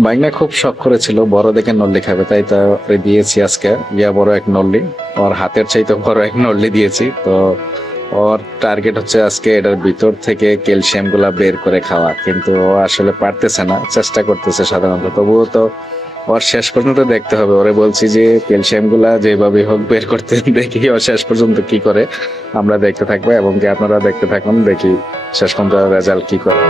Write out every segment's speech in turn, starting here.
বাইকনা খুব শখ করেছিল বড় দেখে নল্লি খাবে, তাই তো ওরে দিয়েছি আজকে বড় এক নল্লি। ওর হাতের চাইতে বড় এক নল্লি দিয়েছি। তো ওর টার্গেট হচ্ছে আজকে এটার ভিতর থেকে ক্যালসিয়াম গুলা বের করে খাওয়া, কিন্তু ও আসলে পারতেছে না, চেষ্টা করতেছে সাধারণত। তবুও তো ওর শেষ পর্যন্ত দেখতে হবে। ওরে বলছি যে ক্যালসিয়াম গুলা যেভাবে হোক বের করতে দেখি ও শেষ পর্যন্ত কি করে। আমরা দেখতে থাকবো এবং কি আপনারা দেখতে থাকুন, দেখি শেষ পর্যন্ত রেজাল্ট কি করে।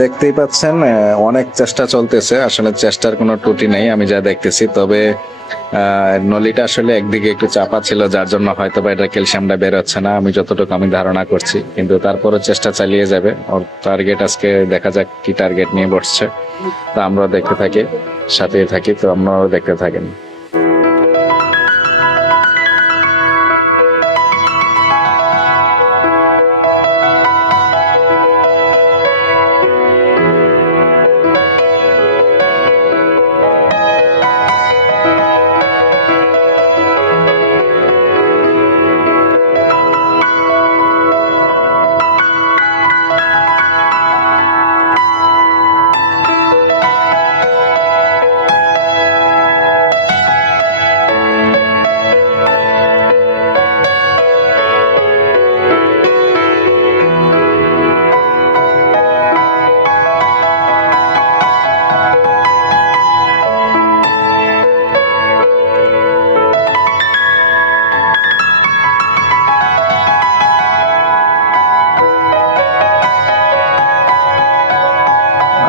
দেখতেই পাচ্ছেন অনেক চেষ্টা চলতেছে, আসলে চেষ্টার কোনো ত্রুটি নেই আমি যা দেখতেছি। তবে নলিটা আসলে একদিকে একটু চাপা ছিল, যার জন্য হয়তো বা এটা ক্যালসিয়ামটা বের হচ্ছে না, আমি যতটুকু আমি ধারণা করছি। কিন্তু তারপরও চেষ্টা চালিয়ে যাবে। ওর টার্গেট আজকে দেখা যাক কি টার্গেট নিয়ে বসছে। তা আমরা দেখতে থাকি, সাথে থাকি, তো আপনারাও দেখতে থাকেন।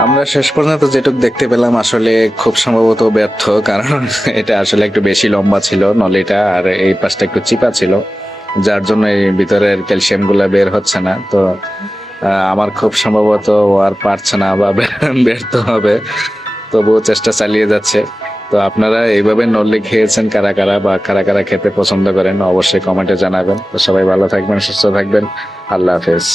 আমরা শেষ পর্যন্ত যেটুকু দেখতে পেলাম আসলে খুব সম্ভবত ব্যর্থ, কারণ এটা আসলে একটু বেশি লম্বা ছিল নলিটা, আর এই পাশটা একটু চিপা ছিল, যার জন্য এই ভিতরের ক্যালসিয়াম গুলা বের হচ্ছে না। তো আমার খুব সম্ভবত ও আর পারছে না বা ব্যর্থ হবে, তবুও চেষ্টা চালিয়ে যাচ্ছে। তো আপনারা এইভাবে নল্লি খেয়েছেন কারা কারা, বা কারা কারা খেতে পছন্দ করেন, অবশ্যই কমেন্টে জানাবেন। তো সবাই ভালো থাকবেন, সুস্থ থাকবেন। আল্লাহ হাফেজ।